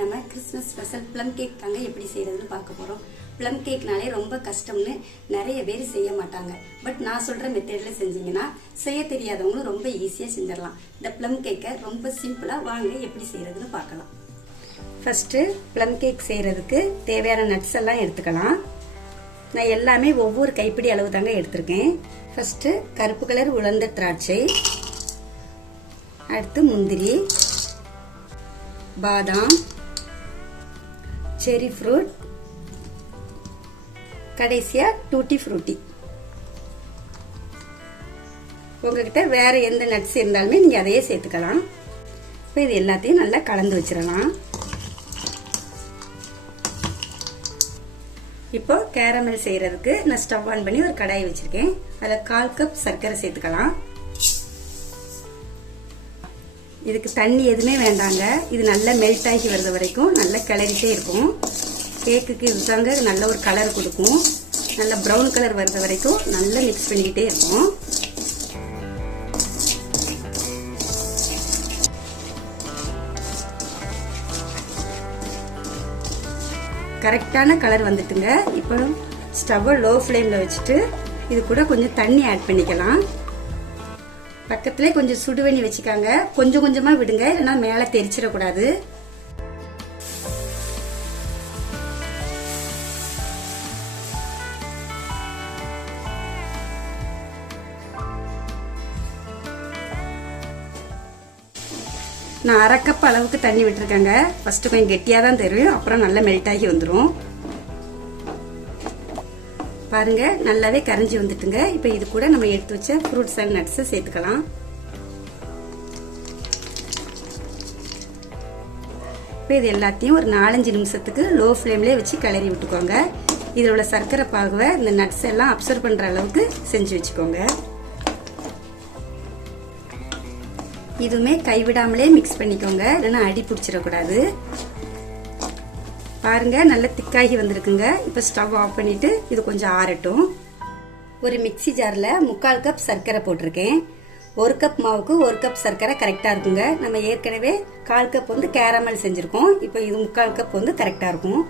நம்ம Christmas special plum cake தாங்க எப்படி செய்யறதுன்னு பார்க்க போறோம். ப்ளம் கேக்னாலே ரொம்ப கஷ்டம்னு நிறைய பேர் செய்ய மாட்டாங்க. பட் நான் சொல்ற மெத்தட்ல செஞ்சீங்கன்னா செய்ய தெரியாதவங்களும் ரொம்ப ஈஸியா செஞ்சிடலாம். இந்த ப்ளம் கேக்கை ரொம்ப சிம்பிளா வாங்க எப்படி செய்யறதுன்னு பார்க்கலாம். ஃபர்ஸ்ட் ப்ளம் கேக் செய்யறதுக்கு தேவையான நட்ஸ் எல்லாம் எடுத்துக்கலாம். நான் எல்லாமே ஒவ்வொரு கைப்பிடி அளவு தாங்க எடுத்திருக்கேன். ஃபர்ஸ்ட் கருப்பு கலர் உலர்ந்த திராட்சை, அடுத்து முந்திரி, பாதாம், செரி ஃப்ரூட், கடைசியா டூட்டி ஃப்ரூட்டி. உங்ககிட்ட வேற எந்த நட்ஸ் இருந்தாலுமே நீங்க அதையே சேர்த்துக்கலாம். இப்போ இது எல்லாத்தையும் நல்லா கலந்து வச்சிடலாம். இப்போ கேரமல் செய்யறதுக்கு நான் ஸ்டவ் ஆன் பண்ணி ஒரு கடாய் வச்சிருக்கேன். அதில் 1/4 கப் சர்க்கரை சேர்த்துக்கலாம். இதுக்கு தண்ணி எதுவுமே வேண்டாங்க. இது நல்லா மெல்ட் ஆகி வர்றது வரைக்கும் நல்லா கிளறிட்டே இருக்கும். கேக்குக்கு இதுதாங்க நல்ல ஒரு கலர் கொடுக்கும். நல்ல ப்ரௌன் கலர் வர்றது வரைக்கும் நல்லா மிக்ஸ் பண்ணிக்கிட்டே இருக்கும். கரெக்டான கலர் வந்துட்டுங்க. இப்போ ஸ்டவ்வை லோ ஃப்ளேமில் வச்சுட்டு இது கூட கொஞ்சம் தண்ணி ஆட் பண்ணிக்கலாம். பக்கத்துல கொஞ்சம் சுடுவண்ணி வச்சுக்காங்க. கொஞ்சம் கொஞ்சமா விடுங்க, இல்லைன்னா மேலே தெரிச்சிடக்கூடாது. நான் 1/2 கப் அளவுக்கு தண்ணி விட்டுருக்கேங்க. ஃபர்ஸ்ட் கொஞ்சம் கெட்டியாக தான் தெரியும், அப்புறம் நல்லா மெல்ட் ஆகி வந்துடும். பாருங்க நல்லாவே கரைஞ்சி வந்துட்டுங்க. இப்போ இது கூட நம்ம எடுத்து வச்ச ஃப்ரூட்ஸ் அண்ட் நட்ஸ் சேர்த்துக்கலாம். இப்போ இது எல்லாத்தையும் ஒரு 4-5 நிமிஷத்துக்கு லோ ஃப்ளேம்லேயே வச்சு கிளறி விட்டுக்கோங்க. இதில் உள்ள சர்க்கரை பாகுவை இந்த நட்ஸ் எல்லாம் அப்சர்வ் பண்ணுற அளவுக்கு செஞ்சு வச்சுக்கோங்க. இதுவுமே கைவிடாமலே மிக்ஸ் பண்ணிக்கோங்க, இல்லைன்னா அடி பிடிச்சிடக்கூடாது. பாருங்க நல்லா திக்காகி வந்திருக்குங்க. இப்போ ஸ்டவ் ஆஃப் பண்ணிட்டு இது கொஞ்சம் ஆறட்டும். ஒரு மிக்சி ஜார்ல 3/4 கப் சர்க்கரை போட்டிருக்கேன். 1 கப் மாவுக்கு 1 கப் சர்க்கரை கரெக்டா இருக்குங்க. நம்ம ஏற்கனவே 1/4 கப் வந்து கேரமல் செஞ்சிருக்கோம். இப்போ இது 3/4 கப் வந்து கரெக்டா இருக்கும்.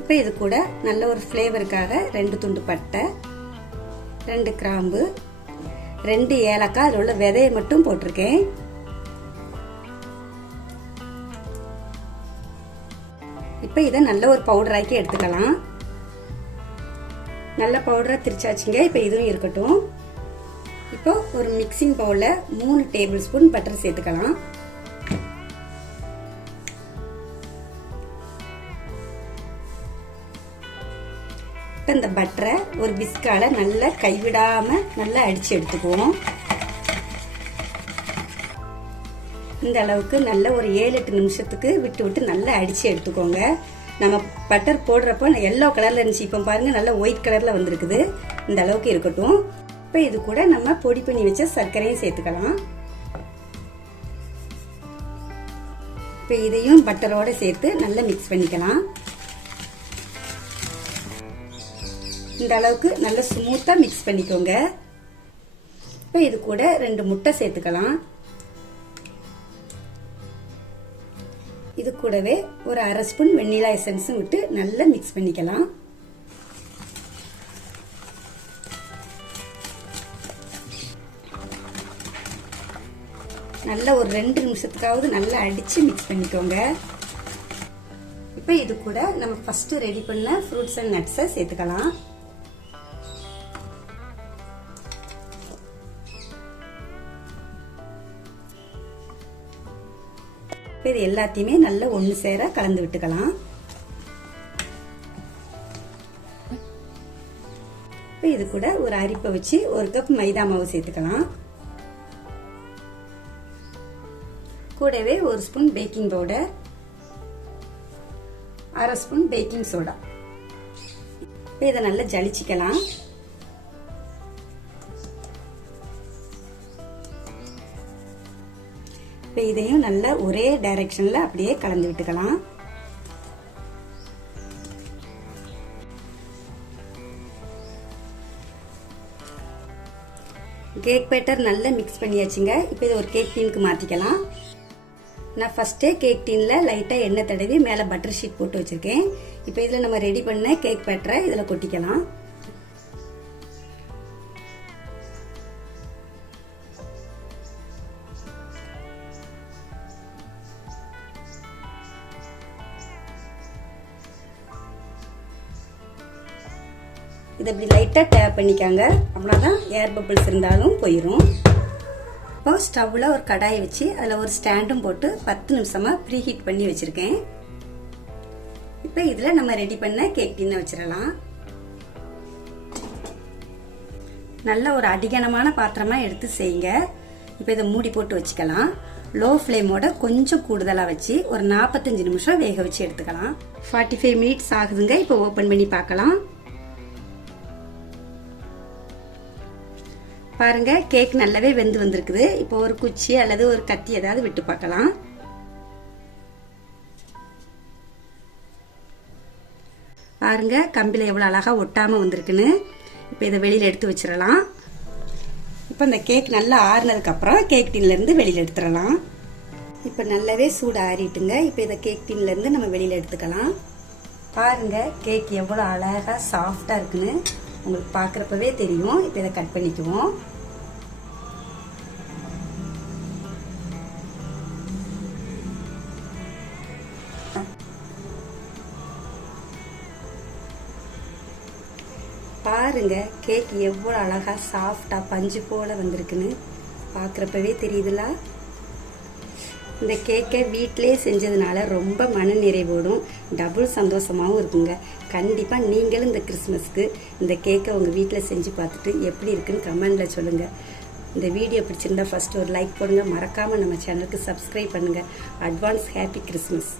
இப்போ இது கூட நல்ல ஒரு ஃப்ளேவருக்காக 2 துண்டு பட்டை, 2 கிராம்பு, 2 ஏலக்காய், அதில் உள்ள விதையை மட்டும் போட்டிருக்கேன். இப்போ இதை நல்ல ஒரு பவுடராக்கி எடுத்துக்கலாம். நல்ல பவுடரா திரிச்சாச்சுங்க. இப்போ இதுவும் இருக்கட்டும். இப்போ ஒரு மிக்சிங் பவுல்ல 3 டேபிள் ஸ்பூன் பட்டர் சேர்த்துக்கலாம். இப்போ இந்த பட்டரை ஒரு விஸ்கால நல்லா கைவிடாம நல்லா அடிச்சு எடுத்துக்குவோம். இந்த அளவுக்கு நல்ல ஒரு 7-8 நிமிஷத்துக்கு விட்டு விட்டு நல்லா அடிச்சு எடுத்துக்கோங்க. நம்ம பட்டர் போடுறப்போ எல்லோ கலர்ல இருந்துச்சு, இப்போ பாருங்க நல்லா ஒயிட் கலர்ல வந்திருக்குது. இந்த அளவுக்கு இருக்கட்டும். இப்போ இது கூட நம்ம பொடி பண்ணி வச்ச சர்க்கரையும் சேர்த்துக்கலாம். இப்போ இதையும் பட்டரோட சேர்த்து நல்லா மிக்ஸ் பண்ணிக்கலாம். இந்த அளவுக்கு நல்லா ஸ்மூத்தா மிக்ஸ் பண்ணிக்கோங்க. இப்போ இது கூட 2 முட்டை சேர்த்துக்கலாம். இது கூடவே ஒரு 1/2 ஸ்பூன் வெண்ணிலா எசன்ஸும் விட்டு நல்லா மிக்ஸ் பண்ணிக்கலாம். நல்லா ஒரு 2 நிமிஷத்துக்காவது நல்லா அடிச்சு மிக்ஸ் பண்ணிக்கோங்க. இப்போ இது கூட நம்ம ஃபர்ஸ்ட் ரெடி பண்ண ஃப்ரூட்ஸ் அண்ட் நட்ஸை சேர்த்துக்கலாம். இது எல்லாத்தையுமே நல்லா ஒன்று சேர கலந்து விட்டுக்கலாம். இது கூட ஒரு அரிப்பை வச்சு 1 கப் மைதா மாவு சேர்த்துக்கலாம். கூடவே 1 spoon baking powder, 1/2 spoon baking soda. இதை நல்லா ஜலிச்சுக்கலாம். இப்போ இதையும் நல்லா ஒரே டைரக்ஷன்ல அப்படியே கலந்து விட்டுக்கலாம். கேக் பேட்டர் நல்லா மிக்ஸ் பண்ணியாச்சுங்க. இப்போ இதை ஒரு கேக் டின்னுக்கு மாற்றிக்கலாம். நான் ஃபஸ்ட்டே கேக் டீனில் லைட்டாக எண்ணெய் தடவி மேலே பட்டர் ஷீட் போட்டு வச்சுருக்கேன். இப்போ இதில் நம்ம ரெடி பண்ண கேக் பேட்டரை இதில் கொட்டிக்கலாம். இதை இப்படி லைட்டாக டேப் பண்ணிக்காங்க. அவ்வளோதான், ஏர் பபிள்ஸ் இருந்தாலும் போயிடும். இப்போ ஸ்டவ்வில் ஒரு கடாயை வச்சு அதில் ஒரு ஸ்டாண்டும் போட்டு 10 நிமிஷமாக ப்ரீ ஹீட் பண்ணி வச்சுருக்கேன். இப்போ இதில் நம்ம ரெடி பண்ண கேக் டீனை வச்சிடலாம். நல்ல ஒரு அடிகனமான பாத்திரமாக எடுத்து செய்யுங்க. இப்போ இதை மூடி போட்டு வச்சுக்கலாம். லோ ஃப்ளேமோட கொஞ்சம் கூடுதலாக வச்சு ஒரு 45 நிமிஷம் வேக வச்சு எடுத்துக்கலாம். 45 மினிட்ஸ் ஆகுதுங்க. இப்போ ஓப்பன் பண்ணி பார்க்கலாம். பாருங்க, கேக் நல்லாவே வெந்து வந்திருக்குது. இப்போ ஒரு குச்சி அல்லது ஒரு கத்தி ஏதாவது விட்டு பார்க்கலாம். பாருங்க, கம்பியில் எவ்வளோ அழகா ஒட்டாம வந்திருக்குன்னு. இப்போ இதை வெளியில் எடுத்து வச்சிடலாம். இப்போ இந்த கேக் நல்லா ஆறுனதுக்கு அப்புறம் கேக் டீன்ல இருந்து வெளியில் எடுத்துடலாம். இப்போ நல்லாவே சூடு ஆறிட்டுங்க. இப்போ இதை கேக் டீன்ல இருந்து நம்ம வெளியில் எடுத்துக்கலாம். பாருங்க, கேக் எவ்வளோ அழகா சாஃப்டா இருக்குன்னு உங்களுக்கு பார்க்குறப்பவே தெரியும். இப்போ இதை கட் பண்ணிக்குவோம். பாருங்க, கேக் எவ்வளோ அழகா சாஃப்டா பஞ்சு போல வந்திருக்குன்னு பார்க்குறப்பவே தெரியுதுல. இந்த கேக்கை வீட்டிலே செஞ்சதுனால ரொம்ப மன நிறைவோடும் டபுள் சந்தோஷமாகவும் இருக்குங்க. கண்டிப்பாக நீங்களும் இந்த கிறிஸ்மஸ்க்கு இந்த கேக்கை உங்கள் வீட்டில் செஞ்சு பார்த்துட்டு எப்படி இருக்குன்னு கமெண்டில் சொல்லுங்கள். இந்த வீடியோ பிடிச்சிருந்தா ஃபஸ்ட்டு ஒரு லைக் போடுங்க. மறக்காமல் நம்ம சேனலுக்கு சப்ஸ்கிரைப் பண்ணுங்கள். Advance happy Christmas.